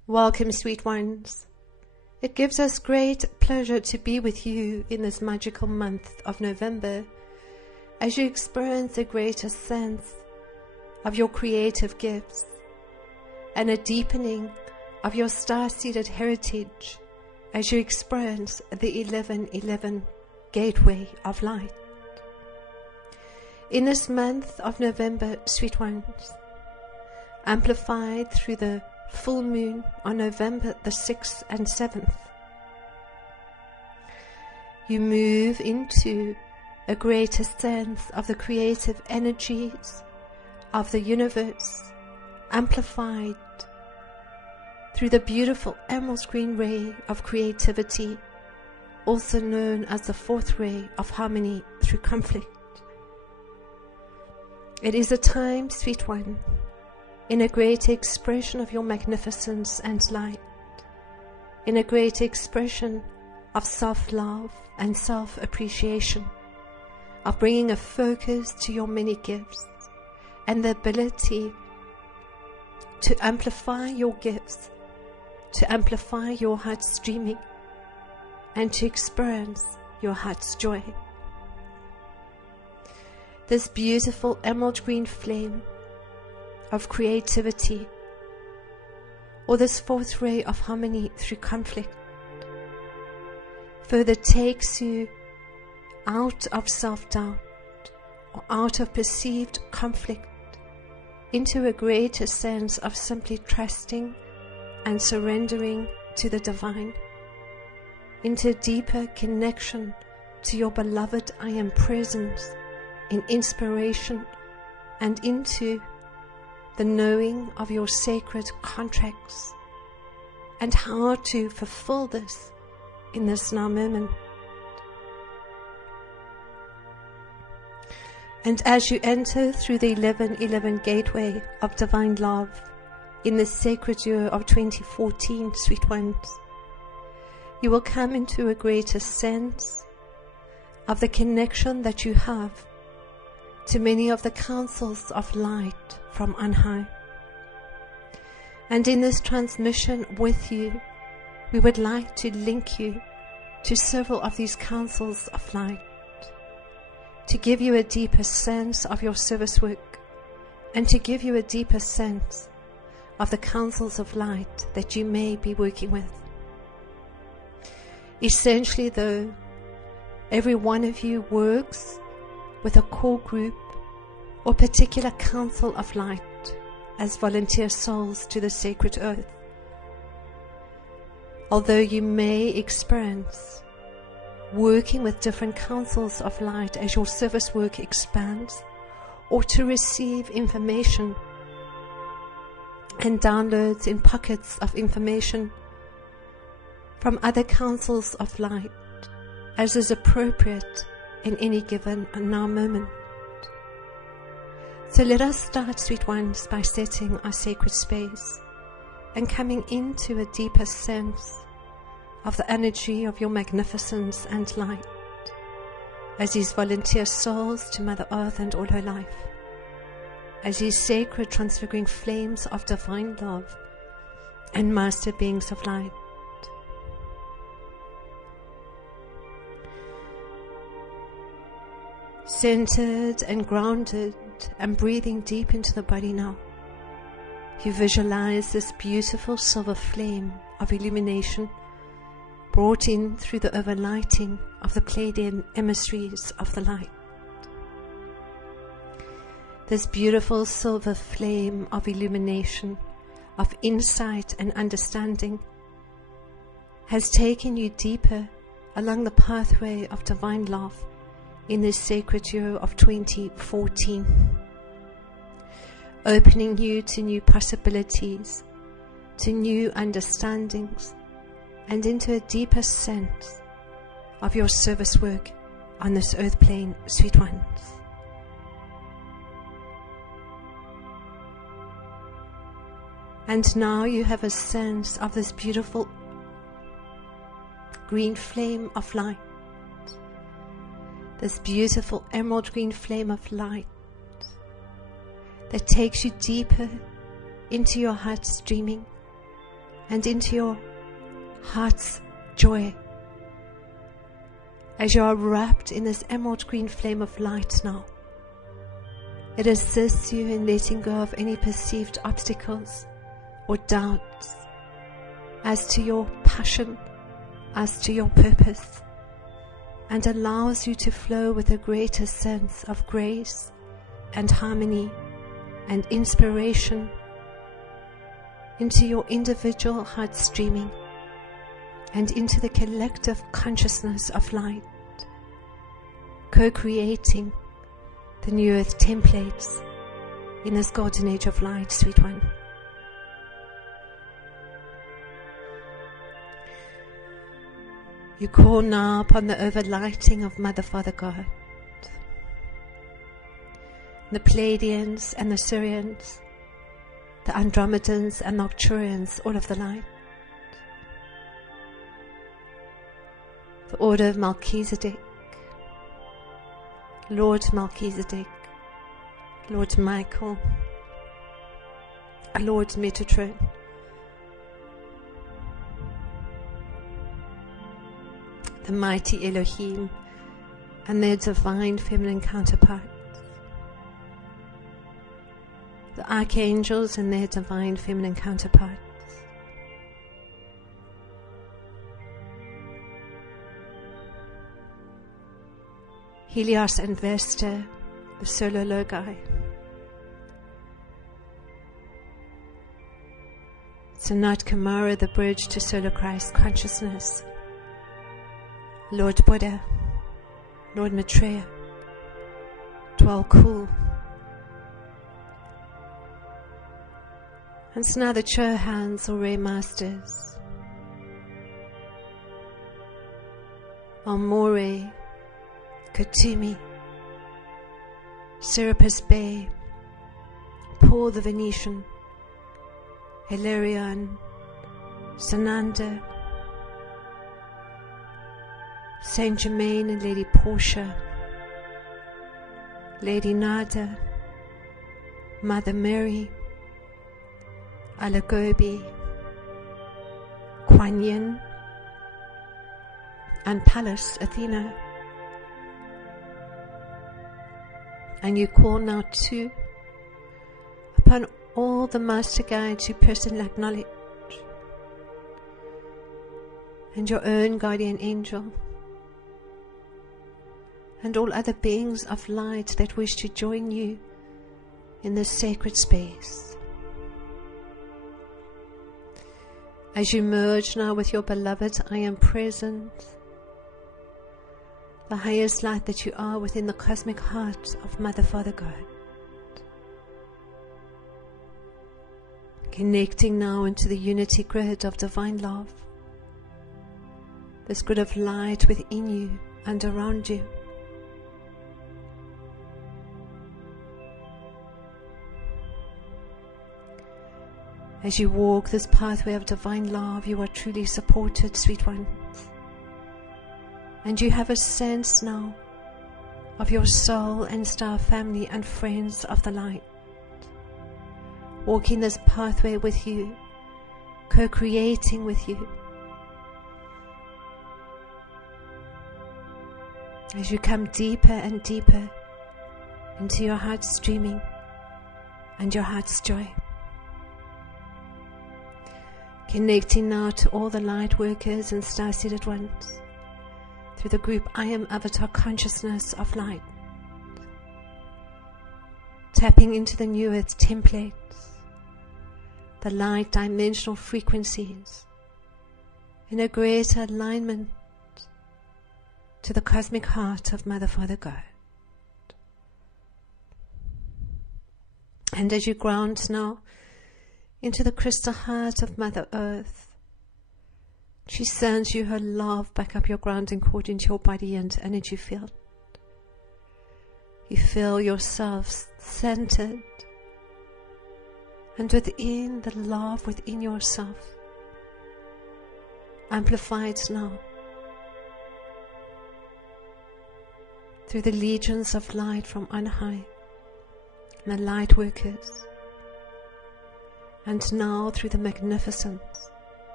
Welcome, sweet ones. It gives us great pleasure to be with you in this magical month of November as you experience a greater sense of your creative gifts and a deepening of your star-seeded heritage as you experience the 1111 Gateway of Light. In this month of November, sweet ones, amplified through the full moon on November the 6th and 7th, you move into a greater sense of the creative energies of the universe, amplified through the beautiful emerald green ray of creativity, also known as the fourth ray of harmony through conflict. It is a time, sweet one, in a greater expression of your magnificence and light, in a greater expression of self-love and self-appreciation, of bringing a focus to your many gifts and the ability to amplify your gifts, to amplify your heart's dreaming, and to experience your heart's joy. This beautiful emerald green flame of creativity, or this fourth ray of harmony through conflict, further takes you out of self-doubt or out of perceived conflict into a greater sense of simply trusting and surrendering to the divine, into a deeper connection to your beloved I Am presence in inspiration, and into the knowing of your sacred contracts and how to fulfill this in this now moment. And as you enter through the 1111 Gateway of Divine Love in the sacred year of 2014, sweet ones, you will come into a greater sense of the connection that you have to many of the councils of light from on high. And in this transmission with you, we would like to link you to several of these councils of light, to give you a deeper sense of your service work, and to give you a deeper sense of the councils of light that you may be working with. Essentially though, every one of you works with a core group or particular council of light as volunteer souls to the sacred earth. Although you may experience working with different councils of light as your service work expands, or to receive information and downloads in pockets of information from other councils of light as is appropriate in any given now moment. So let us start, sweet ones, by setting our sacred space and coming into a deeper sense of the energy of your magnificence and light as these volunteer souls to Mother Earth and all her life, as these sacred transfiguring flames of divine love and master beings of light. Centered and grounded and breathing deep into the body now, you visualize this beautiful silver flame of illumination brought in through the overlighting of the Pleiadian emissaries of the light. This beautiful silver flame of illumination, of insight and understanding, has taken you deeper along the pathway of divine love in this sacred year of 2014, opening you to new possibilities, to new understandings, and into a deeper sense of your service work on this earth plane, sweet ones. And now you have a sense of this beautiful green flame of light, this beautiful emerald green flame of light that takes you deeper into your heart's dreaming and into your heart's joy. As you are wrapped in this emerald green flame of light now, it assists you in letting go of any perceived obstacles or doubts as to your passion, as to your purpose, and allows you to flow with a greater sense of grace and harmony and inspiration into your individual heart streaming and into the collective consciousness of light, co-creating the new earth templates in this golden age of light, sweet one. You call now upon the overlighting of Mother, Father, God, the Pleiadians and the Syrians, the Andromedans and Arcturians, all of the light, the order of Melchizedek, Lord Melchizedek, Lord Michael, Lord Metatron, the mighty Elohim and their divine feminine counterparts, the archangels and their divine feminine counterparts, Helios and Vesta, the solar logi, Sanat Kumara, the bridge to solar Christ consciousness, Lord Buddha, Lord Maitreya, Dwell Cool. And so now the Chohans or Ray Masters, Almore, Katumi, Serapis Bey, Paul the Venetian, Hilarion, Sananda, Saint Germain and Lady Portia, Lady Nada, Mother Mary, Alagobi, Kuan Yin, and Pallas Athena. And you call now too upon all the master guides you personally acknowledge, and your own guardian angel, and all other beings of light that wish to join you in this sacred space. As you merge now with your beloved, I am present, the highest light that you are within the cosmic heart of Mother, Father, God. Connecting now into the unity grid of divine love, this grid of light within you and around you. As you walk this pathway of divine love, you are truly supported, sweet ones. And you have a sense now of your soul and star family and friends of the light, walking this pathway with you, co-creating with you. As you come deeper and deeper into your heart's streaming and your heart's joy. Connecting now to all the light workers and star-seated ones through the group I Am Avatar Consciousness of Light. Tapping into the new earth templates, the light dimensional frequencies in a greater alignment to the cosmic heart of Mother, Father, God. And as you ground now into the crystal heart of Mother Earth, she sends you her love back up your grounding cord into your body and energy field. You feel yourself centered, and within the love within yourself, amplified now through the legions of light from on high, and the light workers, and now through the magnificence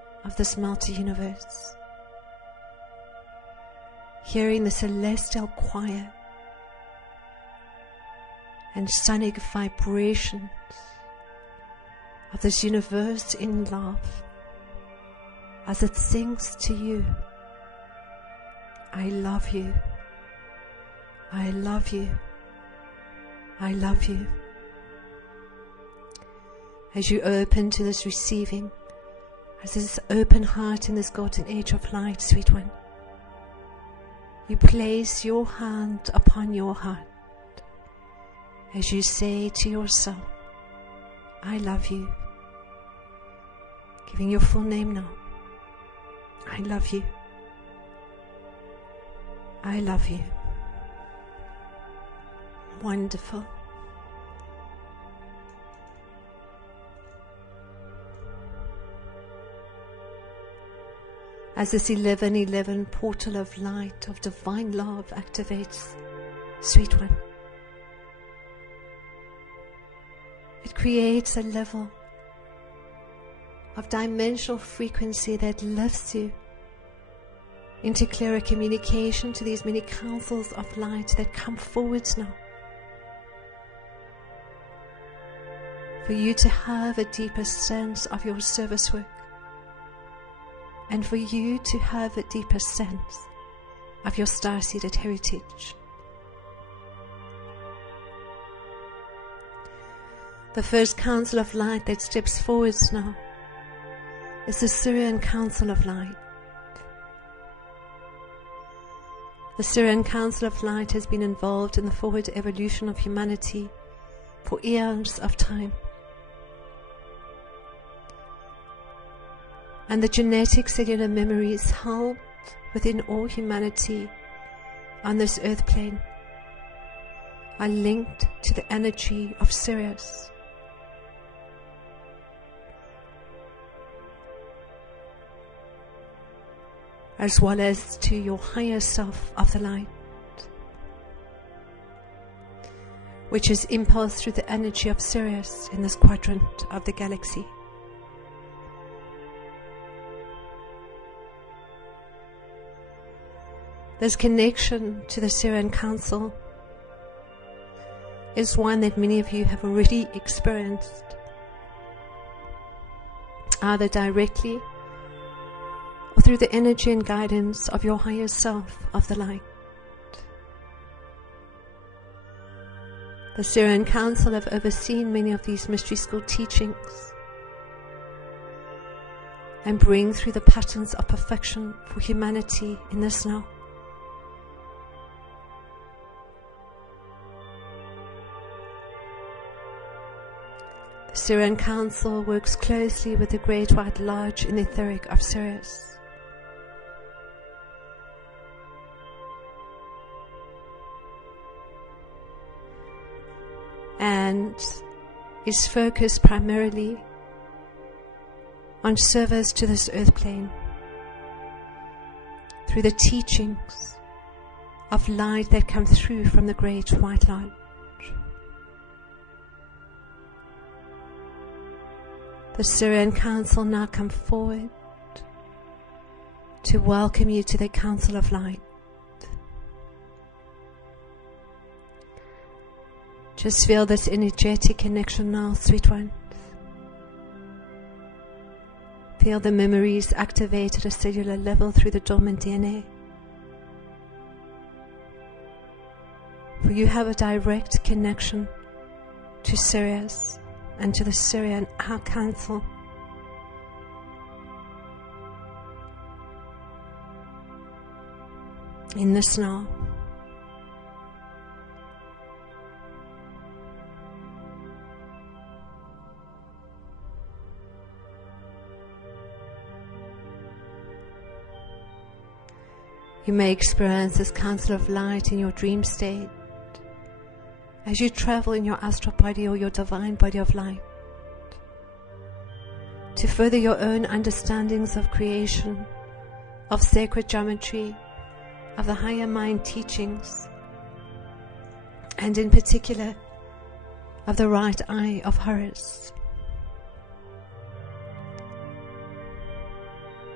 of this multi-universe, hearing the celestial choir and sonic vibrations of this universe in love as it sings to you, I love you, I love you, I love you. As you open to this receiving, as this open heart in this golden age of light, sweet one, you place your hand upon your heart as you say to yourself, I love you. Giving your full name now. I love you. I love you. Wonderful. As this 1111 portal of light, of divine love activates, sweet one, it creates a level of dimensional frequency that lifts you into clearer communication to these many councils of light that come forwards now, for you to have a deeper sense of your service work, and for you to have a deeper sense of your star-seeded heritage. The first council of light that steps forwards now is the Syrian Council of Light. The Syrian Council of Light has been involved in the forward evolution of humanity for eons of time. And the genetic cellular memories held within all humanity on this earth plane are linked to the energy of Sirius. As well as to your higher self of the light, which is impulsed through the energy of Sirius in this quadrant of the galaxy. This connection to the Syrian Council is one that many of you have already experienced, either directly or through the energy and guidance of your higher self of the light. The Syrian Council have overseen many of these mystery school teachings and bring through the patterns of perfection for humanity in this now. The Syrian Council works closely with the Great White Lodge in the etheric of Sirius. And is focused primarily on service to this earth plane through the teachings of light that come through from the Great White Lodge. The Syrian Council now come forward to welcome you to the Council of Light. Just feel this energetic connection now, sweet ones. Feel the memories activate at a cellular level through the dormant DNA. For you have a direct connection to Sirius and to the Syrian Council. In this now, you may experience this Council of Light in your dream state as you travel in your astral body or your divine body of light to further your own understandings of creation, of sacred geometry, of the higher mind teachings, and in particular of the right eye of Horus.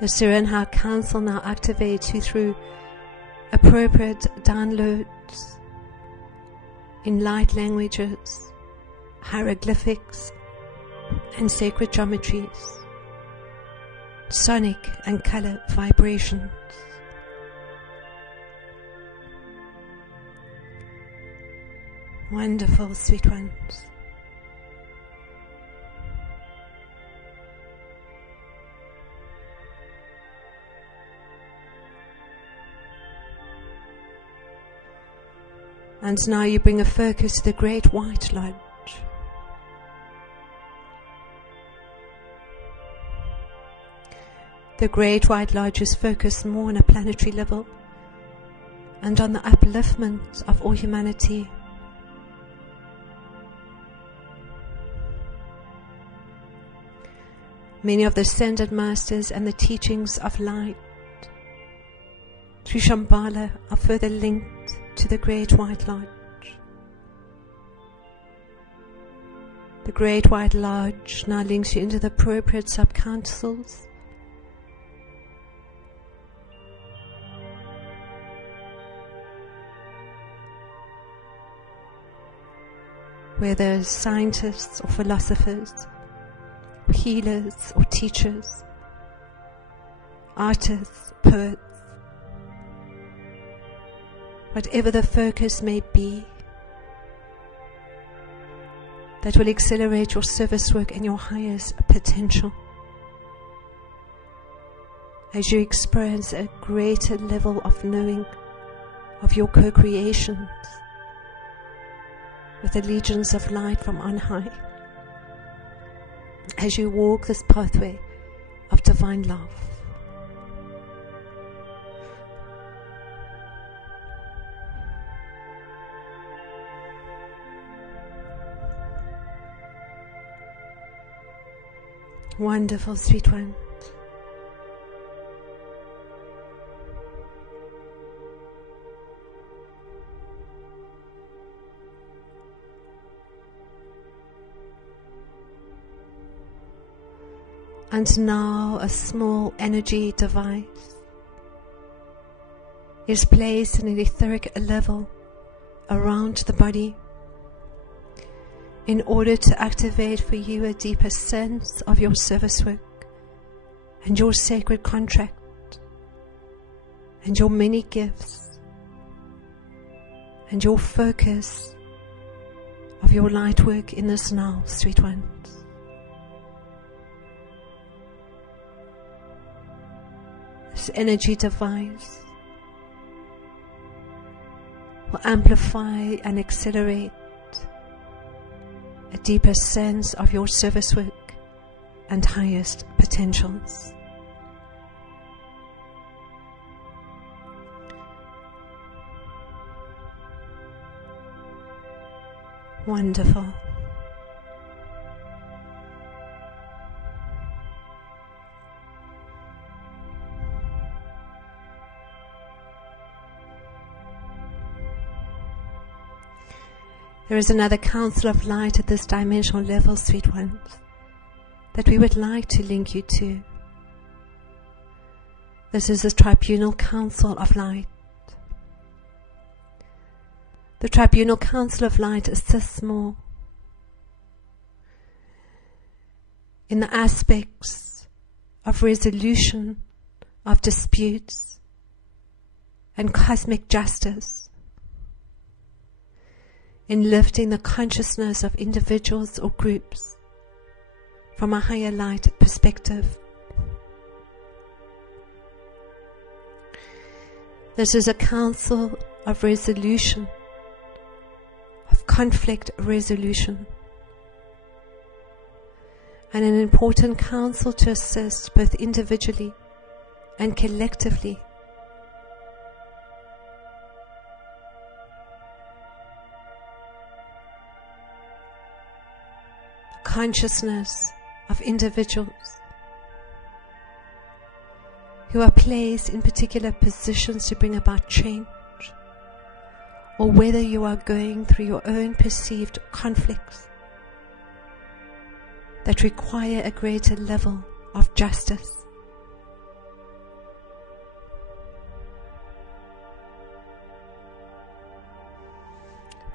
The Syrian Council now activates you through appropriate downloads in light languages, hieroglyphics, and sacred geometries, sonic and color vibrations. Wonderful, sweet ones. And now you bring a focus to the Great White Lodge. The Great White Lodge is focused more on a planetary level and on the upliftment of all humanity. Many of the ascended masters and the teachings of light through Shambhala are further linked to the Great White Lodge. The Great White Lodge now links you into the appropriate sub-councils, whether scientists or philosophers, healers or teachers, artists, poets, whatever the focus may be, that will accelerate your service work and your highest potential as you experience a greater level of knowing of your co-creations with the legions of light from on high, as you walk this pathway of divine love. Wonderful, sweet one. And now a small energy device is placed in an etheric level around the body in order to activate for you a deeper sense of your service work and your sacred contract and your many gifts and your focus of your light work in this now, sweet ones. This energy device will amplify and accelerate a deeper sense of your service work and highest potentials. Wonderful. There is another council of light at this dimensional level, sweet ones, that we would like to link you to. This is the Tribunal Council of Light. The Tribunal Council of Light assists more in the aspects of resolution of disputes and cosmic justice, in lifting the consciousness of individuals or groups from a higher light perspective. This is a council of resolution, of conflict resolution, and an important council to assist both individually and collectively consciousness of individuals who are placed in particular positions to bring about change, or whether you are going through your own perceived conflicts that require a greater level of justice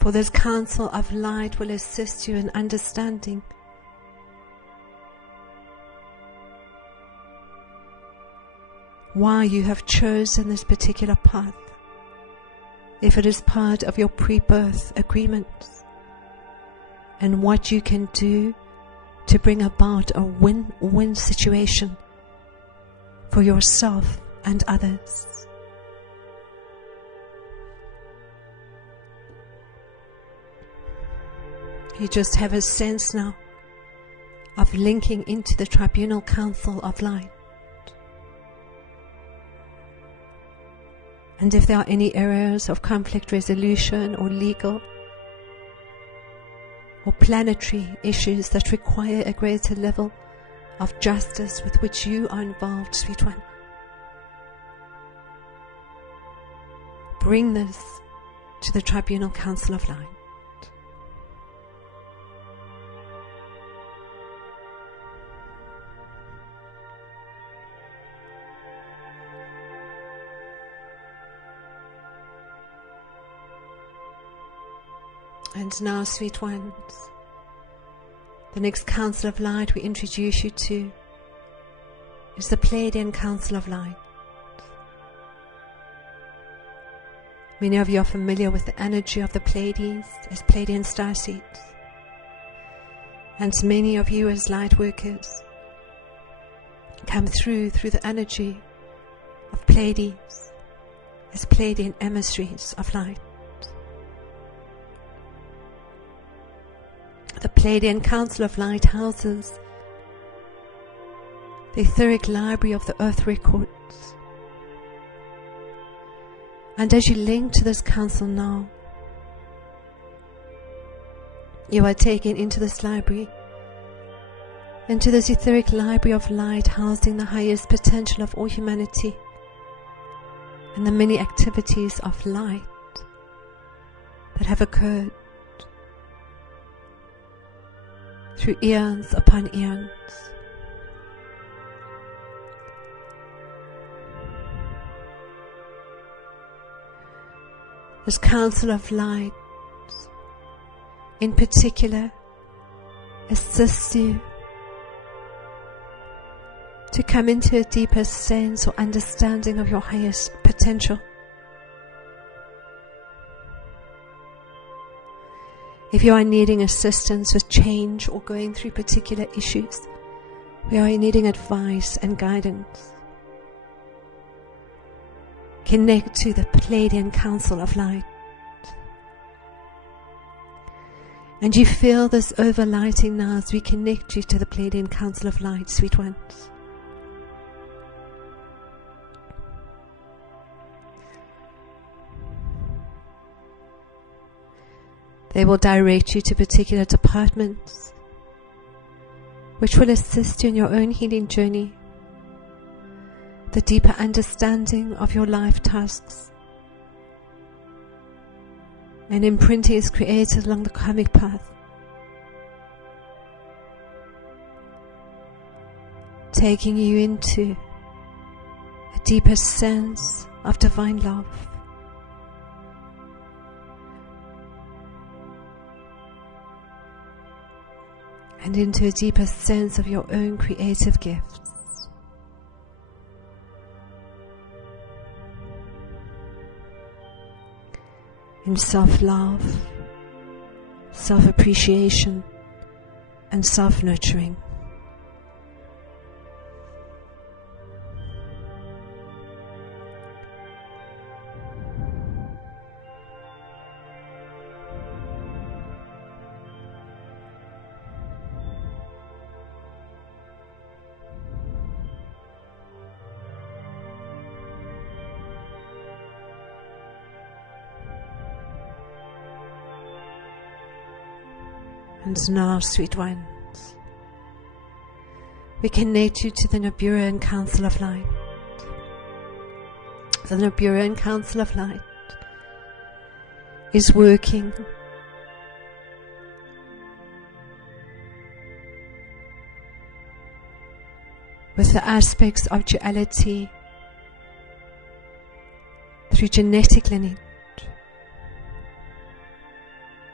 For this council of light will assist you in understanding why you have chosen this particular path, if it is part of your pre-birth agreements, and what you can do to bring about a win-win situation for yourself and others. You just have a sense now of linking into the Tribunal Council of Light. And if there are any areas of conflict resolution or legal or planetary issues that require a greater level of justice with which you are involved, sweet one, bring this to the Tribunal Council of Light. And now, sweet ones, the next Council of Light we introduce you to is the Pleiadian Council of Light. Many of you are familiar with the energy of the Pleiades as Pleiadian starseeds. And many of you as light workers come through the energy of Pleiades as Pleiadian emissaries of light. The Pleiadian Council of Light houses the etheric library of the earth records. And as you link to this council now, you are taken into this library, into this etheric library of light housing the highest potential of all humanity and the many activities of light that have occurred through eons upon eons. This Council of Light in particular assists you to come into a deeper sense or understanding of your highest potential. If you are needing assistance with change or going through particular issues, we are needing advice and guidance, connect to the Pleiadian Council of Light. And you feel this overlighting now as we connect you to the Pleiadian Council of Light, sweet ones. They will direct you to particular departments which will assist you in your own healing journey, the deeper understanding of your life tasks, and imprinting is created along the karmic path, taking you into a deeper sense of divine love. And into a deeper sense of your own creative gifts. In self-love, self-appreciation, and self-nurturing. And now, sweet ones, we connect you to the Nuran Council of Light. The Nuran Council of Light is working with the aspects of duality through genetic lineage,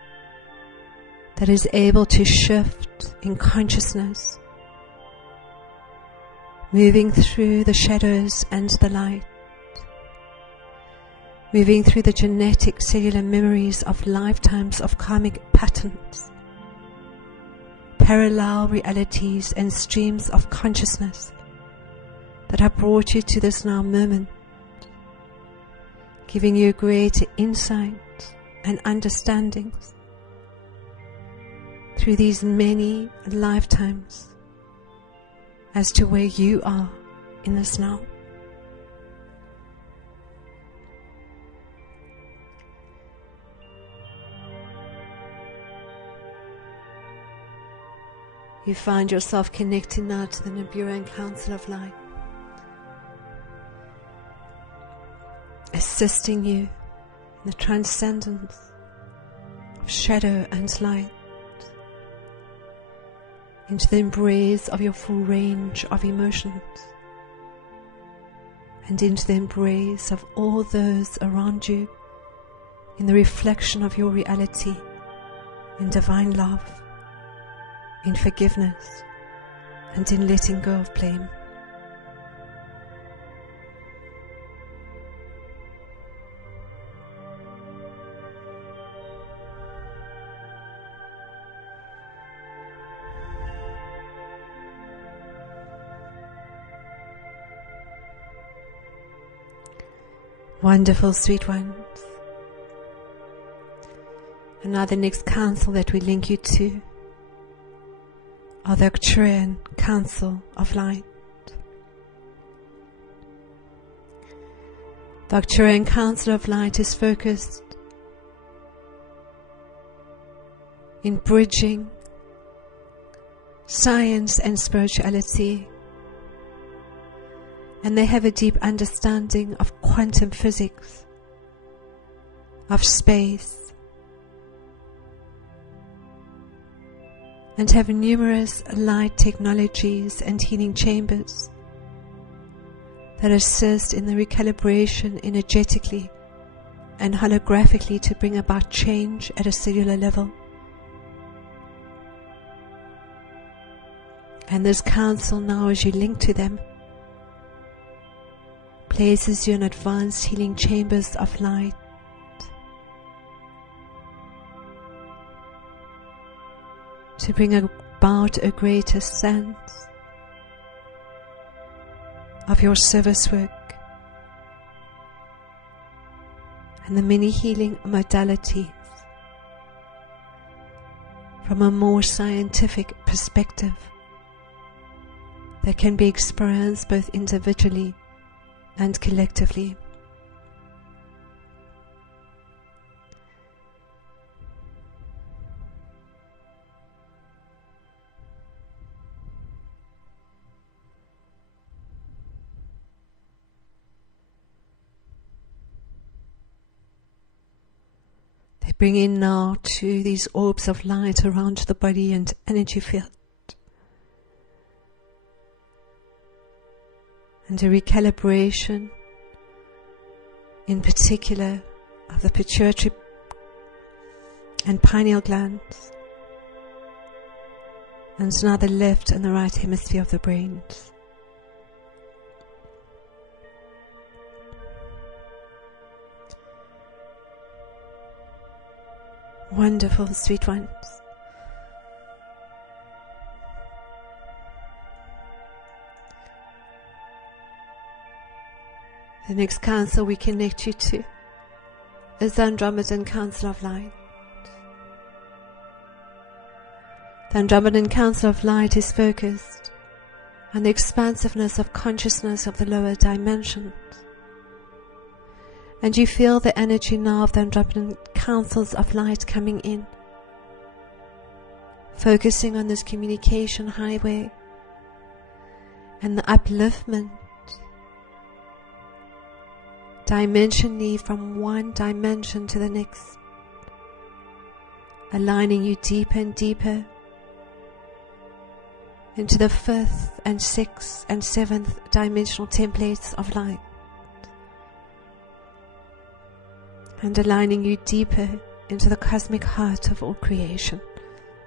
that is able to shift in consciousness, moving through the shadows and the light, moving through the genetic cellular memories of lifetimes of karmic patterns, parallel realities and streams of consciousness that have brought you to this now moment, giving you greater insight and understandings through these many lifetimes as to where you are in this now. You find yourself connecting now to the Nuran Council of Light, assisting you in the transcendence of shadow and light, into the embrace of your full range of emotions, and into the embrace of all those around you in the reflection of your reality in divine love, in forgiveness, and in letting go of blame. Wonderful, sweet ones. And now the next council that we link you to are the Arcturian Council of Light. The Arcturian Council of Light is focused in bridging science and spirituality, and they have a deep understanding of quantum physics, of space, and have numerous light technologies and healing chambers that assist in the recalibration energetically and holographically to bring about change at a cellular level. And this council now, as you link to them, places you in advanced healing chambers of light, to bring about a greater sense of your service work and the many healing modalities from a more scientific perspective that can be experienced both individually and collectively. They bring in now to these orbs of light around the body and energy field, and a recalibration in particular of the pituitary and pineal glands, and now the left and the right hemisphere of the brains. Wonderful, sweet ones. The next council we connect you to is the Andromedan Council of Light. The Andromedan Council of Light is focused on the expansiveness of consciousness of the lower dimensions. And you feel the energy now of the Andromedan Councils of Light coming in, focusing on this communication highway and the upliftment dimensionally from one dimension to the next, aligning you deeper and deeper into the 5th and 6th and 7th dimensional templates of light, and aligning you deeper into the cosmic heart of all creation,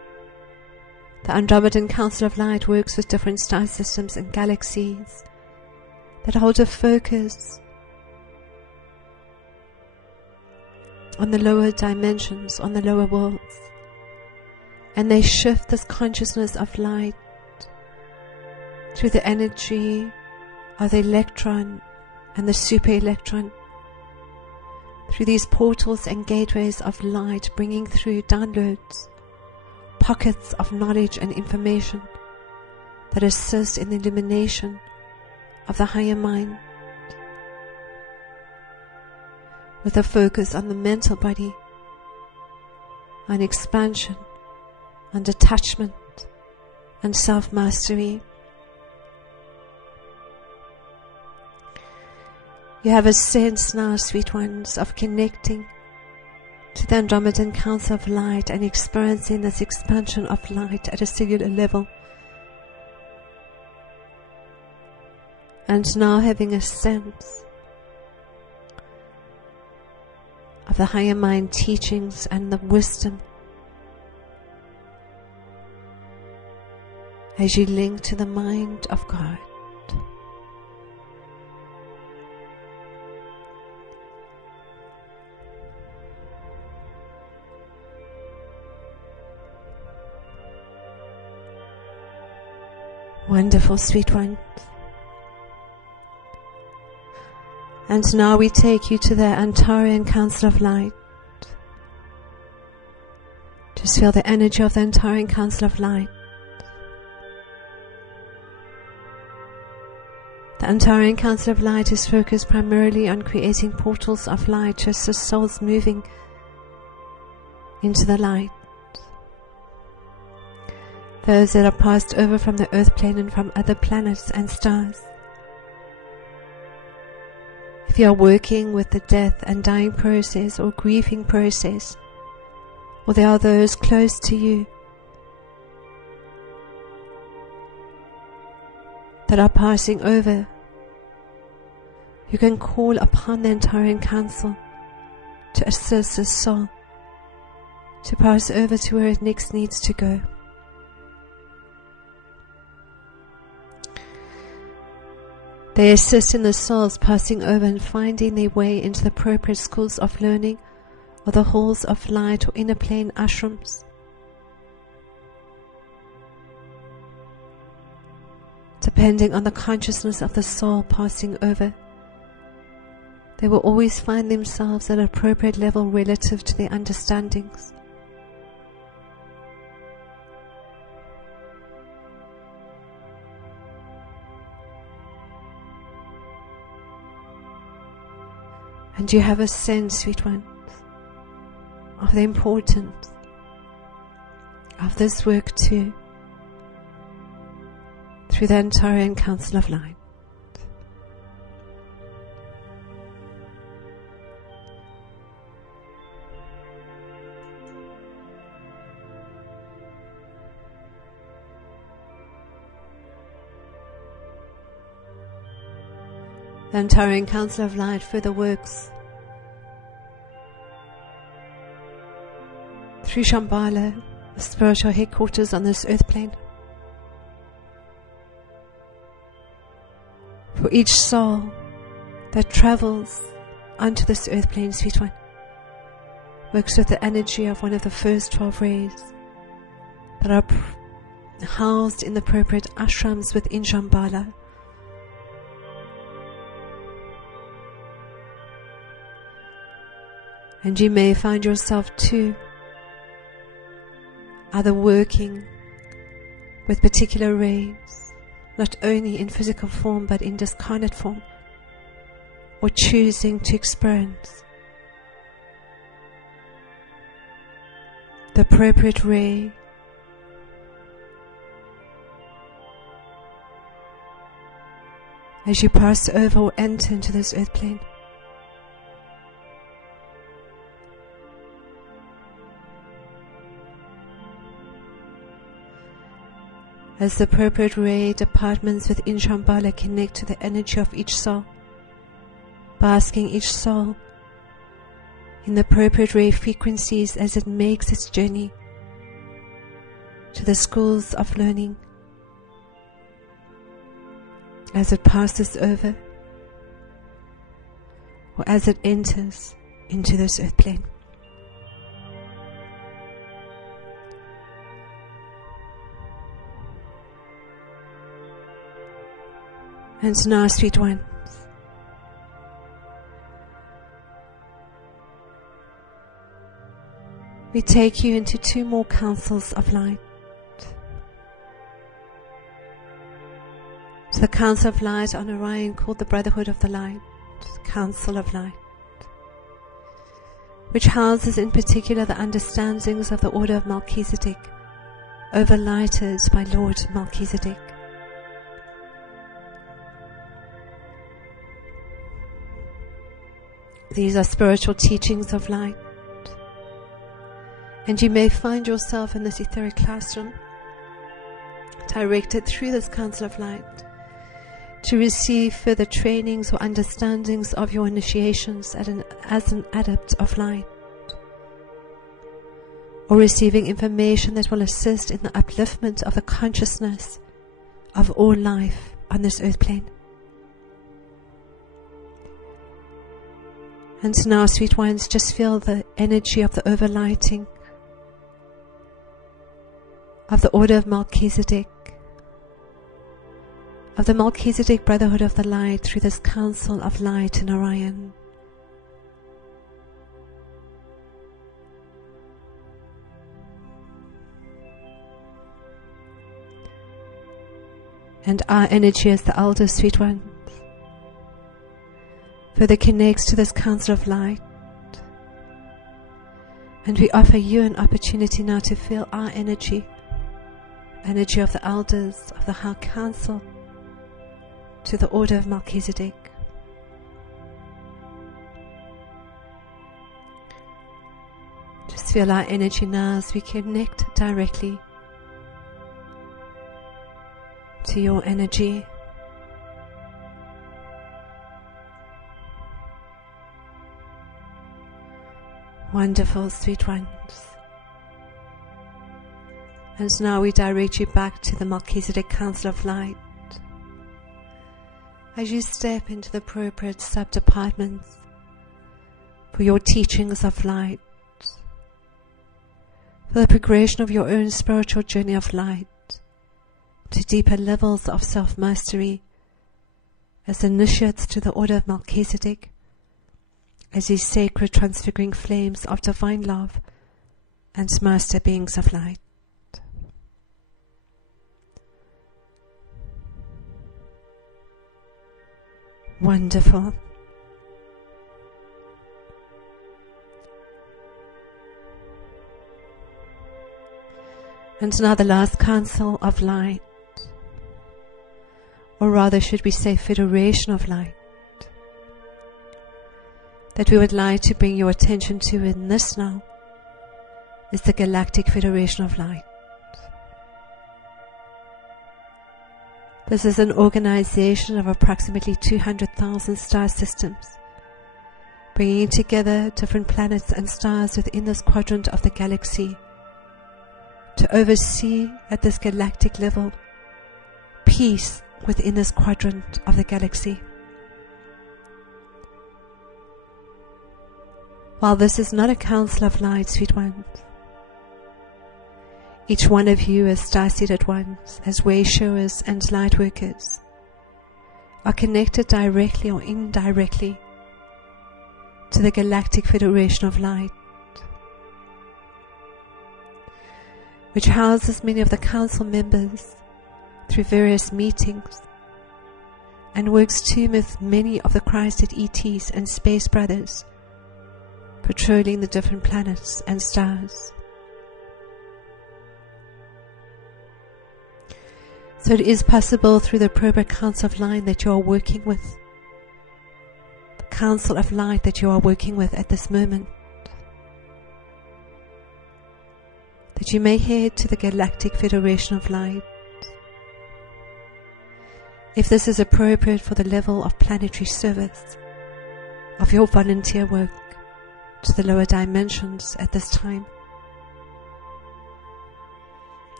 The Andromedan Council of Light works with different star systems and galaxies that hold a focus on the lower dimensions, on the lower worlds. And they shift this consciousness of light through the energy of the electron and the super electron, through these portals and gateways of light, bringing through downloads, pockets of knowledge and information that assist in the illumination of the higher mind, with a focus on the mental body, on expansion, on detachment and self-mastery. You have a sense now, sweet ones, of connecting to the Andromedan Council of Light and experiencing this expansion of light at a cellular level. And now having a sense of the higher mind teachings and the wisdom as you link to the mind of God. Wonderful, sweet ones. And now we take you to the Antarian Council of Light. Just feel the energy of the Antarian Council of Light. The Antarian Council of Light is focused primarily on creating portals of light to assist souls moving into the light. Those that are passed over from the earth plane and from other planets and stars. If you are working with the death and dying process or grieving process, or there are those close to you that are passing over, you can call upon the Antarian Council to assist the soul to pass over to where it next needs to go. They assist in the souls passing over and finding their way into the appropriate schools of learning or the halls of light or inner plane ashrams. Depending on the consciousness of the soul passing over, they will always find themselves at an appropriate level relative to their understandings. And you have a sense, sweet ones, of the importance of this work too, through the Antarian Council of Light. The Antarian Council of Light further works through Shambhala, the spiritual headquarters on this earth plane. For each soul that travels onto this earth plane, sweet one, works with the energy of one of the first 12 rays that are housed in the appropriate ashrams within Shambhala. And you may find yourself too either working with particular rays, not only in physical form but in discarnate form, or choosing to experience the appropriate ray as you pass over or enter into this earth plane. As the appropriate ray departments within Shambhala connect to the energy of each soul, basking each soul in the appropriate ray frequencies as it makes its journey to the schools of learning as it passes over or as it enters into this earth plane. And now, sweet ones, we take you into 2 more councils of light. So the Council of Light on Orion, called the Brotherhood of the Light, Council of Light, which houses in particular the understandings of the Order of Melchizedek, overlighted by Lord Melchizedek. These are spiritual teachings of light, and you may find yourself in this etheric classroom, directed through this Council of Light, to receive further trainings or understandings of your initiations as an adept of light, or receiving information that will assist in the upliftment of the consciousness of all life on this earth plane. And now, sweet ones, just feel the energy of the overlighting of the Order of Melchizedek, of the Melchizedek Brotherhood of the Light through this Council of Light in Orion. And our energy as the elders, sweet ones, further connects to this Council of Light. And we offer you an opportunity now to feel our energy of the elders of the High Council to the Order of Melchizedek. Just feel our energy now as we connect directly to your energy. Wonderful, sweet ones. And now we direct you back to the Melchizedek Council of Light. As you step into the appropriate sub-departments for your teachings of light, for the progression of your own spiritual journey of light to deeper levels of self-mastery as initiates to the Order of Melchizedek, as these sacred transfiguring flames of divine love and master beings of light. Wonderful. And now the last Council of Light, or rather should we say Federation of Light, that we would like to bring your attention to in this now is the Galactic Federation of Light. This is an organization of approximately 200,000 star systems, bringing together different planets and stars within this quadrant of the galaxy to oversee at this galactic level peace within this quadrant of the galaxy. While this is not a council of light, sweet ones, each one of you as star-seated ones, as way-showers and light workers, are connected directly or indirectly to the Galactic Federation of Light, which houses many of the council members through various meetings and works too with many of the Christed ETs and space brothers patrolling the different planets and stars. So it is possible through the appropriate council of light that you are working with, the council of light that you are working with at this moment, that you may head to the Galactic Federation of Light. If this is appropriate for the level of planetary service of your volunteer work to the lower dimensions at this time.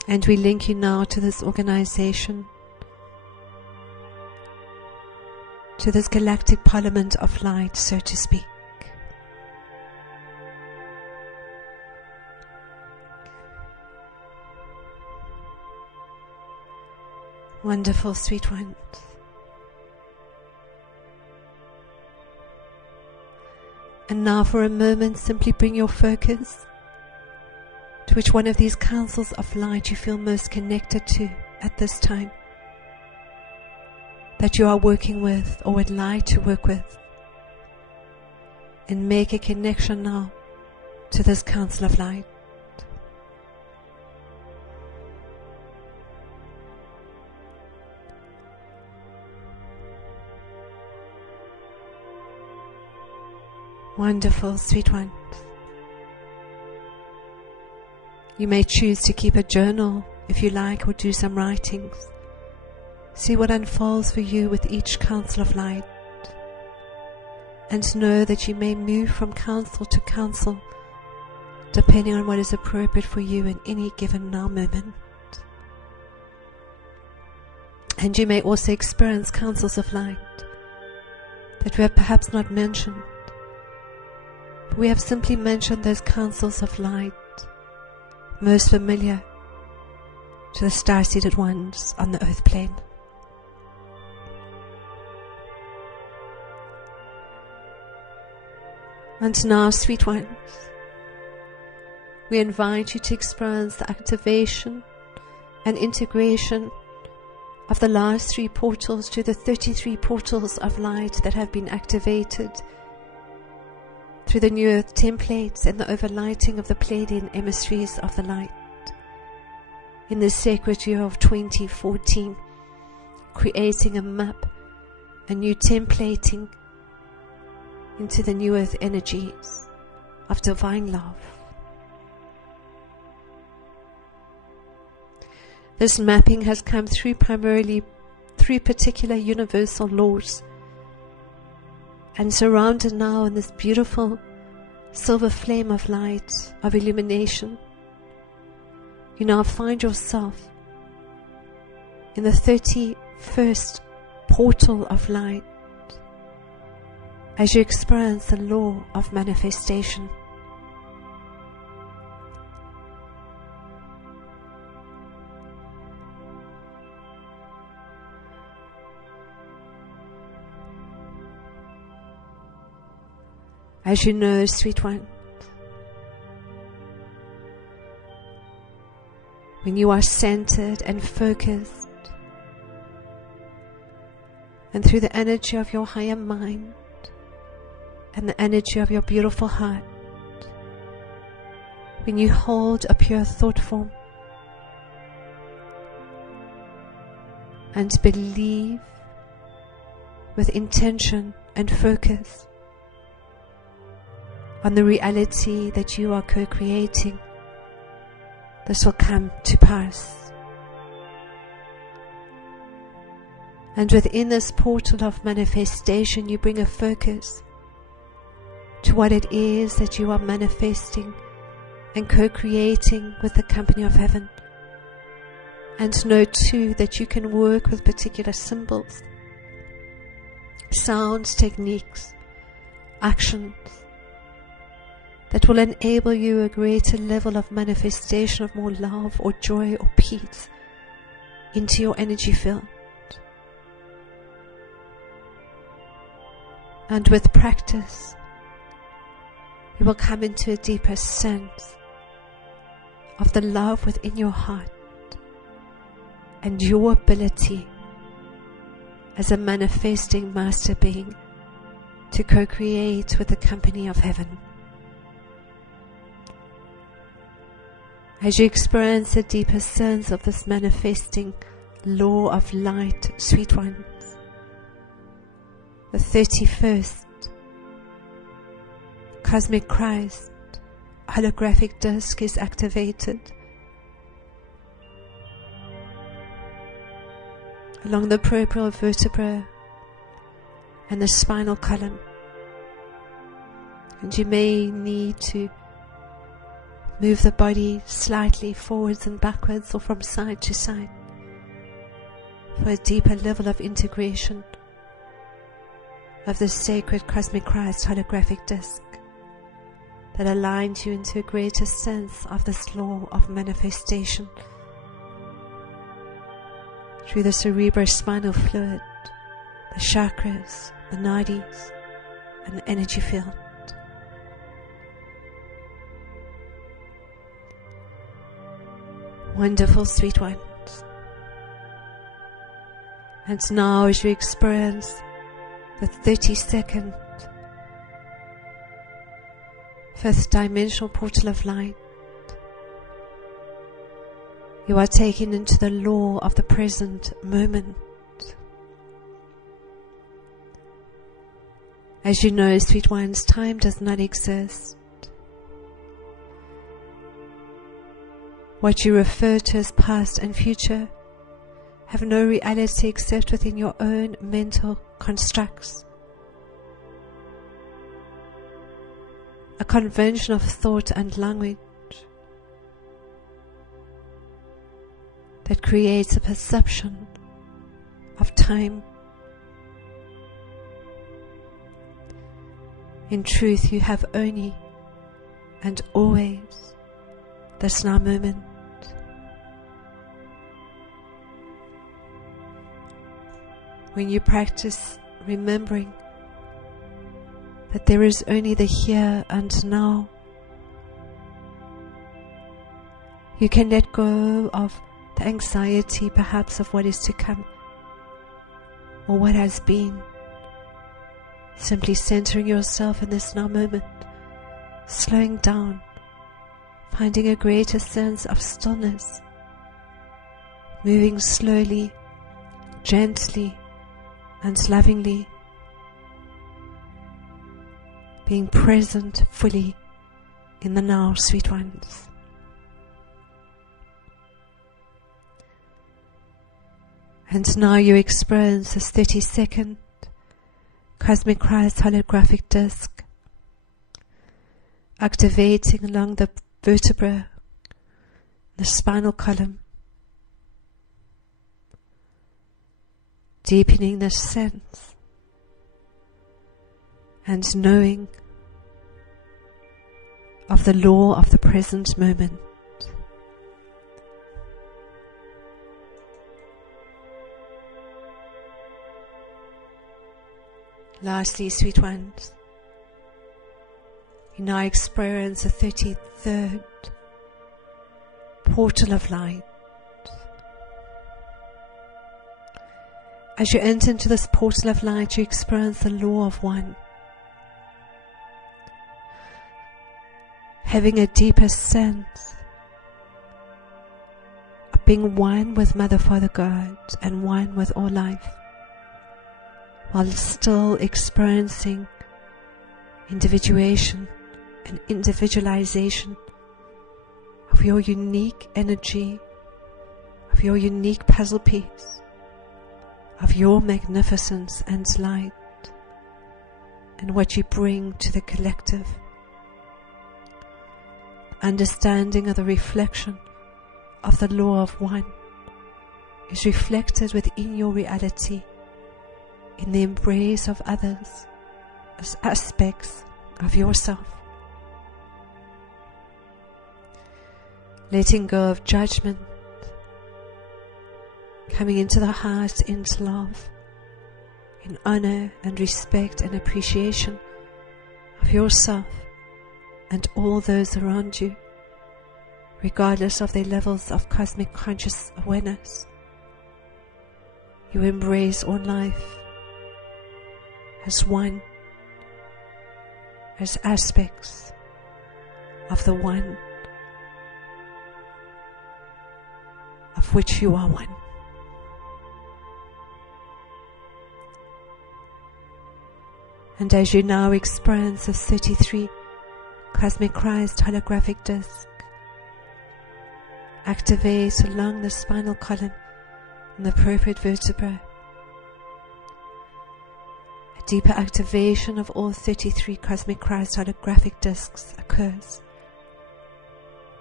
And we link you now to this organization, to this galactic parliament of light, so to speak. Wonderful, sweet ones. And now for a moment, simply bring your focus to which one of these councils of light you feel most connected to at this time, that you are working with or would like to work with. And make a connection now to this council of light. Wonderful, sweet ones. You may choose to keep a journal if you like, or do some writings. See what unfolds for you with each council of light. And know that you may move from council to council depending on what is appropriate for you in any given now moment. And you may also experience councils of light that we have perhaps not mentioned. We have simply mentioned those councils of light most familiar to the star-seated ones on the earth plane. And now, sweet ones, we invite you to experience the activation and integration of the last 3 portals to the 33 portals of light that have been activated through the new earth templates and the overlighting of the Pleiadian emissaries of the light in the sacred year of 2014, creating a map, a new templating into the new earth energies of divine love. This mapping has come through primarily 3 particular universal laws, and surrounded now in this beautiful silver flame of light, of illumination, you now find yourself in the 31st portal of light as you experience the law of manifestation. As you know, sweet one, when you are centered and focused, and through the energy of your higher mind and the energy of your beautiful heart, when you hold a pure thought form and believe with intention and focus on the reality that you are co-creating, this will come to pass. And within this portal of manifestation, you bring a focus to what it is that you are manifesting and co-creating with the company of heaven. And know too that you can work with particular symbols, sounds, techniques, actions that will enable you a greater level of manifestation of more love or joy or peace into your energy field. And with practice, you will come into a deeper sense of the love within your heart and your ability as a manifesting master being to co-create with the company of heaven. As you experience a deeper sense of this manifesting law of light, sweet ones, the 31st cosmic Christ holographic disc is activated along the peripheral vertebra and the spinal column. And you may need to Move the body slightly forwards and backwards or from side to side for a deeper level of integration of the sacred cosmic Christ holographic disc that aligns you into a greater sense of this law of manifestation through the cerebrospinal fluid, the chakras, the nadis, and the energy field. Wonderful, sweet ones. And now as you experience the 32nd fifth dimensional portal of light, you are taken into the law of the present moment. As you know, sweet ones, time does not exist. What you refer to as past and future have no reality except within your own mental constructs. A convention of thought and language that creates a perception of time. In truth, you have only and always this now moment. When you practice remembering that there is only the here and now, you can let go of the anxiety perhaps of what is to come or what has been, simply centering yourself in this now moment, slowing down, finding a greater sense of stillness, moving slowly, gently, and lovingly, being present fully in the now, sweet ones. And now you experience this 32nd Cosmic Christ holographic disc activating along the vertebra, the spinal column, deepening the sense and knowing of the law of the present moment. Lastly, sweet ones, you now experience the 33rd portal of light. As you enter into this portal of light, you experience the law of one, having a deeper sense of being one with Mother, Father, God, and one with all life, while still experiencing individuation and individualization of your unique energy, of your unique puzzle piece, of your magnificence and light, and what you bring to the collective. Understanding of the reflection of the law of one is reflected within your reality in the embrace of others as aspects of yourself. Letting go of judgment, coming into the heart in love, in honor and respect and appreciation of yourself and all those around you, regardless of their levels of cosmic conscious awareness. You embrace all life as one, as aspects of the one of which you are one. And as you now experience the 33 Cosmic Christ holographic disc activate along the spinal column and the appropriate vertebra, a deeper activation of all 33 Cosmic Christ holographic discs occurs.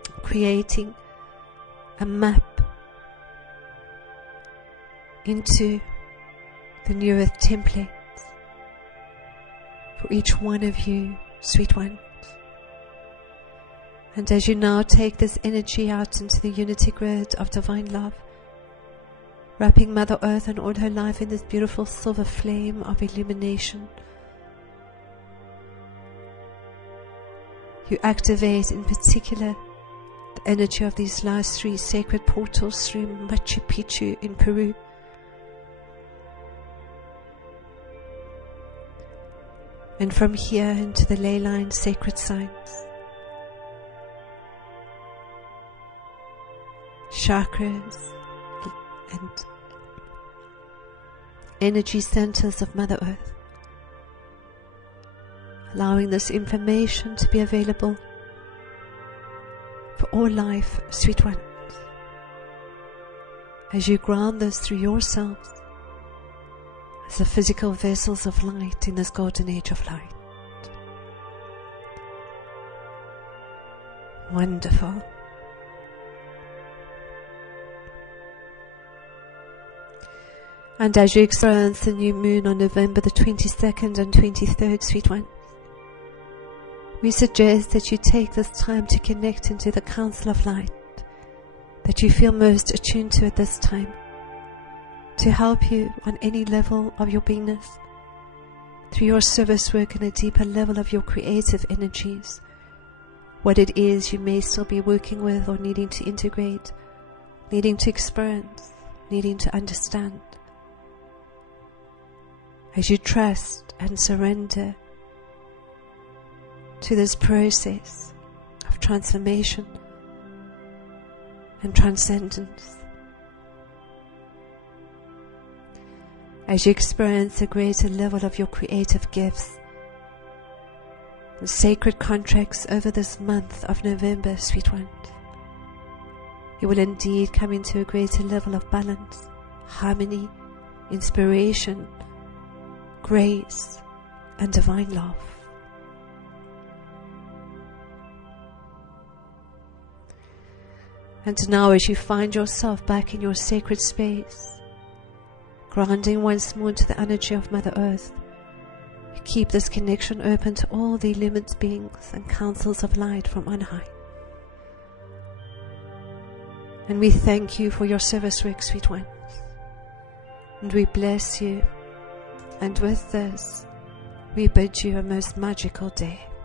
creating a map into the New Earth templates for each one of you, sweet ones. And as you now take this energy out into the unity grid of divine love, wrapping Mother Earth and all her life in this beautiful silver flame of illumination, you activate in particular the energy of these last 3 sacred portals through Machu Picchu in Peru. And from here into the ley line sacred signs, chakras and energy centers of Mother Earth, allowing this information to be available for all life, sweet ones, as you ground this through yourselves as the physical vessels of light in this golden age of light. Wonderful. And as you experience the new moon on November the 22nd and 23rd, sweet ones, we suggest that you take this time to connect into the Council of Light that you feel most attuned to at this time, to help you on any level of your beingness, through your service work and a deeper level of your creative energies, what it is you may still be working with or needing to integrate, needing to experience, needing to understand. As you trust and surrender to this process of transformation and transcendence, as you experience a greater level of your creative gifts and sacred contracts over this month of November, sweet ones, you will indeed come into a greater level of balance, harmony, inspiration, grace, and divine love. And now, as you find yourself back in your sacred space, grounding once more into the energy of Mother Earth, you keep this connection open to all the illumined beings and councils of light from on high. And we thank you for your service work, sweet ones. And we bless you. And with this, we bid you a most magical day.